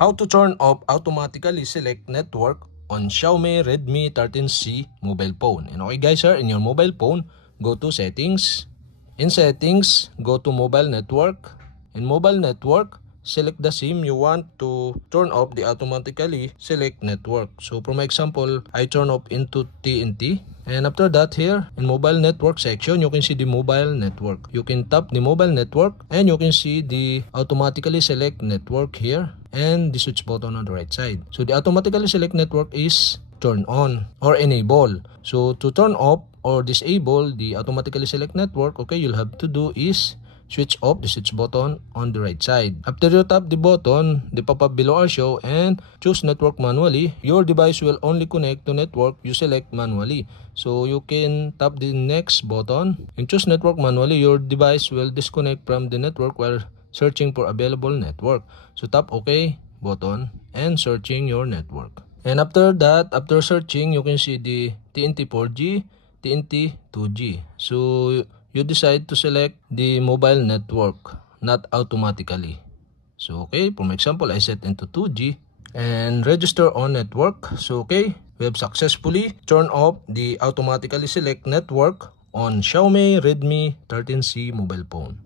How to turn off automatically select network on Xiaomi Redmi 13C mobile phone. And okay guys, in your mobile phone, go to settings. In settings, go to mobile network. In mobile network, select the SIM you want to turn off the automatically select network. So for my example, I turn off into TNT. And after that, here in mobile network section, you can see the mobile network. You can tap the mobile network and you can see the automatically select network here and the switch button on the right side. So the automatically select network is turn on or enable. So to turn off or disable the automatically select network, okay, you'll have to do is switch off the switch button on the right side. After you tap the button, the pop-up below are show and choose network manually. Your device will only connect to network you select manually. So you can tap the next button and choose network manually. Your device will disconnect from the network while searching for available network. So tap OK button and searching your network. And after that, after searching, you can see the TNT 4G, TNT 2G. So you decide to select the mobile network, not automatically. So okay, for example, I set into 2G and register on network. So okay, we have successfully turned off the automatically select network on Xiaomi Redmi 13C mobile phone.